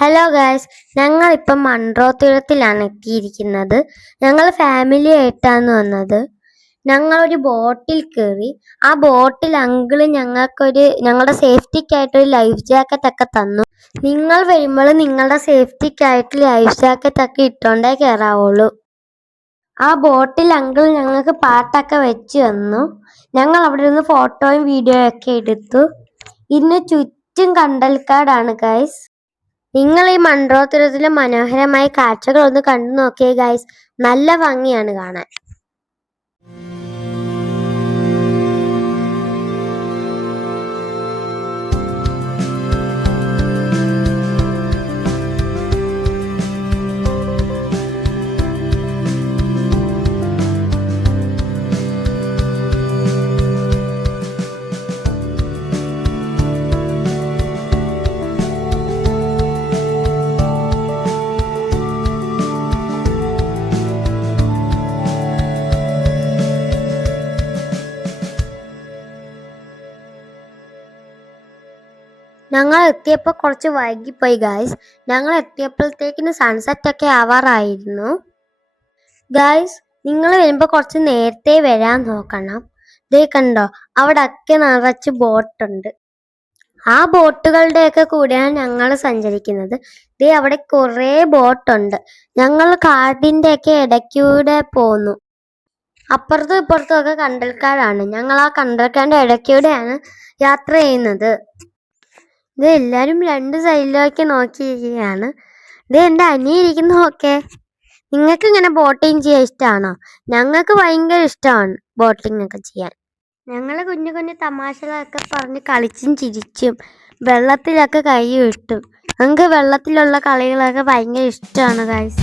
Hello guys, ഞങ്ങളിപ്പം മൺട്രോത്തുരുത്തിലാണ് എത്തിയിരിക്കുന്നത്. ഞങ്ങൾ ഫാമിലി ആയിട്ടാണ് വന്നത്. ഞങ്ങളൊരു ബോട്ടിൽ കയറി. ആ ബോട്ടിൽ അങ്കിള് ഞങ്ങളുടെ സേഫ്റ്റിക്കായിട്ടൊരു ലൈഫ് ജാക്കറ്റ് ഒക്കെ തന്നു. നിങ്ങൾ വരുമ്പോൾ നിങ്ങളുടെ സേഫ്റ്റിക്കായിട്ട് ലൈഫ് ജാക്കറ്റ് ഒക്കെ ഇട്ടോണ്ടേ കയറാവുള്ളൂ. ആ ബോട്ടിൽ അങ്കിൾ ഞങ്ങൾക്ക് പാട്ടൊക്കെ വെച്ച് തന്നു. ഞങ്ങൾ അവിടെ നിന്ന് ഫോട്ടോയും വീഡിയോയും ഒക്കെ എടുത്തു. ഇന്ന് ചുറ്റും കണ്ടൽക്കാടാണ് ഗൈസ്. നിങ്ങൾ ഈ മൺട്രോത്തുരുത്തിലെ മനോഹരമായ കാഴ്ചകൾ ഒന്ന് കണ്ടു നോക്കിയേ ഗൈസ്. നല്ല ഭംഗിയാണ് കാണാൻ. ഞങ്ങൾ എത്തിയപ്പോൾ കുറച്ച് വൈകിപ്പോയി ഗായ്സ്. ഞങ്ങൾ എത്തിയപ്പോഴത്തേക്കിന് സൺസെറ്റ് ഒക്കെ ആവാറായിരുന്നു. ഗായ്സ്, നിങ്ങൾ വരുമ്പോൾ കുറച്ച് നേരത്തെ വരാൻ നോക്കണം. ദേ കണ്ടോ, അവിടെ ഒക്കെ നിറച്ച് ബോട്ടുണ്ട്. ആ ബോട്ടുകളുടെയൊക്കെ കൂടെയാണ് ഞങ്ങൾ സഞ്ചരിക്കുന്നത്. ദേ അവിടെ കുറേ ബോട്ടുണ്ട്. ഞങ്ങൾ കാടിൻ്റെ ഒക്കെ ഇടയ്ക്കൂടെ പോന്നു. അപ്പുറത്തും ഇപ്പുറത്തും ഒക്കെ കണ്ടൽക്കാടാണ്. ഞങ്ങൾ ആ കണ്ടൽക്കാടിൻ്റെ ഇടയ്ക്കൂടെയാണ് യാത്ര ചെയ്യുന്നത്. ഇത് എല്ലാവരും രണ്ട് സൈഡിലേക്ക് നോക്കിയിരിക്കുകയാണ്. ഇത് എൻ്റെ അനിയിരിക്കുന്നു. ഓക്കെ, നിങ്ങൾക്ക് ഇങ്ങനെ ബോട്ടിങ് ചെയ്യാൻ ഇഷ്ടമാണോ? ഞങ്ങൾക്ക് ഭയങ്കര ഇഷ്ടമാണ് ബോട്ടിങ് ഒക്കെ ചെയ്യാൻ. ഞങ്ങൾ കുഞ്ഞു കുഞ്ഞു തമാശകളൊക്കെ പറഞ്ഞ് കളിച്ചും ചിരിച്ചും വെള്ളത്തിലൊക്കെ കൈ ഇട്ടും. ഞങ്ങൾക്ക് വെള്ളത്തിലുള്ള കളികളൊക്കെ ഭയങ്കര ഇഷ്ടമാണ് ഗൈസ്.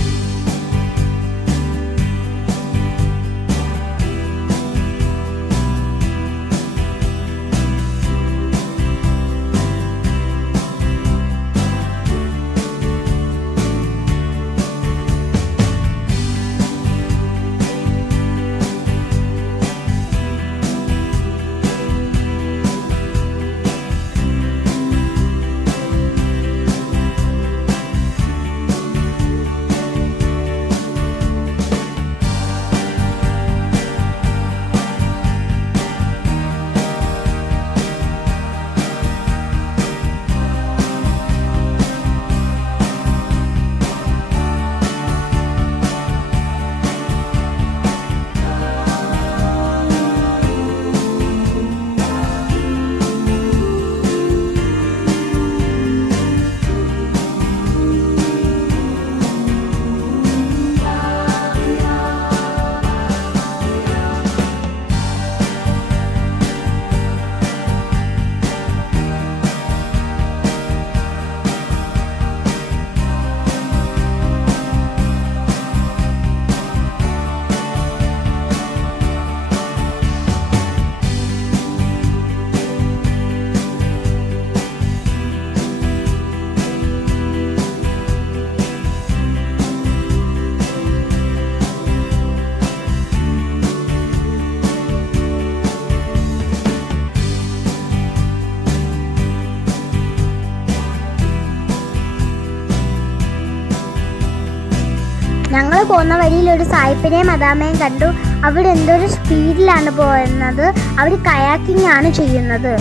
ഞങ്ങൾ പോകുന്ന വഴിയിൽ ഒരു സായിപ്പിനെയും മദാമയും കണ്ടു. അവിടെ എന്തൊരു സ്പീഡിലാണ് പോകുന്നത്. അവർ കയാക്കിംഗ് ആണ് ചെയ്യുന്നത്.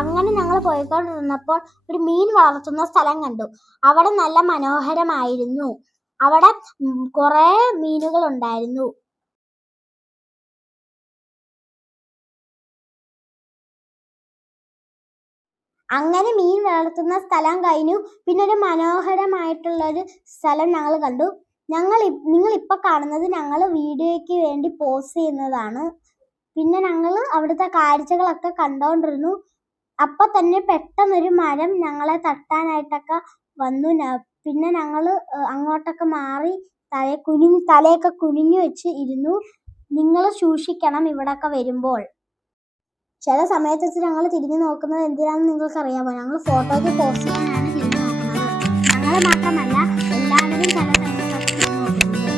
അങ്ങനെ ഞങ്ങൾ പോയിക്കൊണ്ടിരുന്നപ്പോൾ ഒരു മീൻ വളർത്തുന്ന സ്ഥലം കണ്ടു. അവിടെ നല്ല മനോഹരമായിരുന്നു. അവിടെ കുറേ മീനുകൾ ഉണ്ടായിരുന്നു. അങ്ങനെ മീൻ വളർത്തുന്ന സ്ഥലം കഴിഞ്ഞു. പിന്നെ ഒരു മനോഹരമായിട്ടുള്ളൊരു സ്ഥലം ഞങ്ങൾ കണ്ടു. നിങ്ങളിപ്പോൾ കാണുന്നത് ഞങ്ങൾ വീഡിയോയ്ക്ക് വേണ്ടി പോസ്റ്റ് ചെയ്യുന്നതാണ്. പിന്നെ ഞങ്ങൾ അവിടുത്തെ കാഴ്ചകളൊക്കെ കണ്ടുകൊണ്ടിരുന്നു. അപ്പം തന്നെ പെട്ടെന്നൊരു മരം ഞങ്ങളെ തട്ടാനായിട്ടൊക്കെ വന്നു. പിന്നെ ഞങ്ങൾ അങ്ങോട്ടൊക്കെ മാറി തലയൊക്കെ കുനിഞ്ഞു വെച്ച് ഇരുന്നു. നിങ്ങൾ സൂക്ഷിക്കണം ഇവിടെയൊക്കെ വരുമ്പോൾ. ചില സമയത്ത് വെച്ച് ഞങ്ങൾ തിരിഞ്ഞു നോക്കുന്നത് എന്തിനാണെന്ന് നിങ്ങൾക്ക് അറിയാമോ? ഞങ്ങൾ ഫോട്ടോയ്ക്ക് പോസ്റ്റ് ചെയ്യാനാണ് തിരിഞ്ഞു നോക്കുന്നത്. ഞങ്ങൾ മാത്രമല്ല, എല്ലാവരും ചില സമയത്തൊക്കെ തിരിഞ്ഞു നോക്കുന്നത്.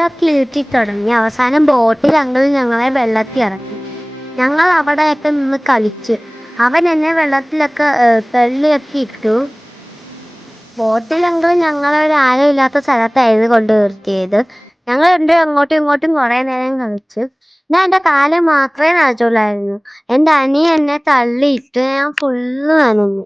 മഴയൊക്കെ ഇരുട്ടി തുടങ്ങി. അവസാനം ബോട്ടിൽ അങ്കിൾ ഞങ്ങളെ വെള്ളത്തിൽ ഇറക്കി. ഞങ്ങൾ അവിടെയൊക്കെ നിന്ന് കളിച്ച്. അവൻ എന്നെ വെള്ളത്തിലൊക്കെ തള്ളിയൊക്കെ ഇട്ടു. ബോട്ടിൽ അങ്കിൾ ഞങ്ങളെ ഒരു ആഴമില്ലാത്ത സ്ഥലത്തായിരുന്നു കൊണ്ട് നിർത്തിയത്. ഞങ്ങൾ രണ്ടും അങ്ങോട്ടും ഇങ്ങോട്ടും കുറേ നേരം കളിച്ചു. ഞാൻ എൻ്റെ കാല് മാത്രമേ നനച്ചുള്ളായിരുന്നു. എൻ്റെ അനിയൻ എന്നെ തള്ളിയിട്ട് ഞാൻ ഫുള്ള് നനഞ്ഞു.